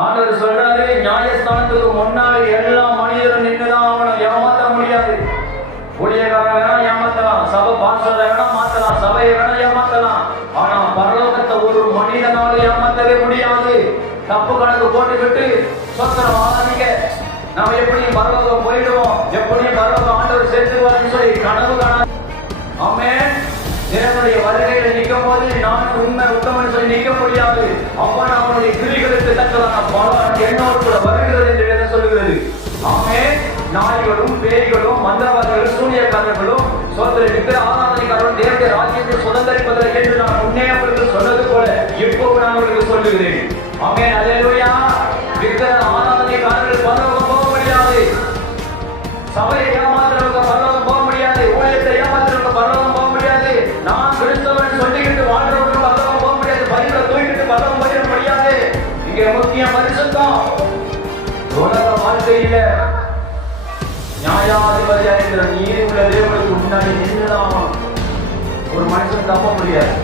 ஆண்டவர் சொல்றாரு, நியாயஸ்தானத்துக்கு முன்னாடி எல்லா மனிதரும் நின்றுதான் அவனை ஏமாற்ற முடியாது. ஊழியக்காரன் வேணா ஏமாத்தலாம், சபை பாஸ்டரை வேணா மாத்தலாம், சபையை வேணா ஏமாத்தலாம். ஆனா பரலோகத்தை ஒரு மனிதனால ஏமாத்தவே முடியாது. தப்பு கணக்கு போட்டுக்கிட்டு சொத்தனம் ஆரம்பிக்க நாம எப்படியும் பரலோகம் போயிடுவோம், எப்படியும் பரலோகம் ஆண்டவர் சேர்த்துவாருன்னு சொல்லி கனவு காண. ஆமென். தேவனுடைய வருகையில நிற்கும் போது நான் உண்மை உத்தமன் சொல்லி நிற்க முடியாது. அவன் அவனுடைய கிரிகளுக்கு தக்கதான பலன் என்னோடு கூட வருகிறது என்று வேதம் சொல்லுகிறது. ஆமென். நாய்களும் பேய்களும் மந்திரவாதிகளும் சூனியக்காரர்களும் சோதனை விக்கிர ஆராதனைக்காரர்களும் தேவனுடைய ராஜ்யத்தை சுதந்திரிப்பதற்கு என்று நான் முன்னே அவர்களுக்கு சொன்னது போல இப்போது நான் உங்களுக்கு சொல்லுகிறேன். ஆமென். அல்லேலூயா. விக்கிர ஆராதனைக்காரர்கள் பரலோகம் போக முடியாது, சபையை ஏமாத்துறவங்க பரலோகம் போக முடியாது, ஊழியத்தை ஏமாத்துறவங்க பரலோகம் போக முடியாது, நான் கிறிஸ்தவன் சொல்லிக்கிட்டு வாழ்றவங்க பரலோகம் போக முடியாது, பைபிளை தூக்கிட்டு பரலோகம் போயிட முடியாது. இங்க முக்கியம் பரிசுத்தம். உலக வாழ்க்கையில நியாயாதிபதியா இருக்கிற நீதி உள்ள தேவனுக்கு முன்னாடி நின்றுதான் ஒரு மனுஷன் தப்ப முடியாது.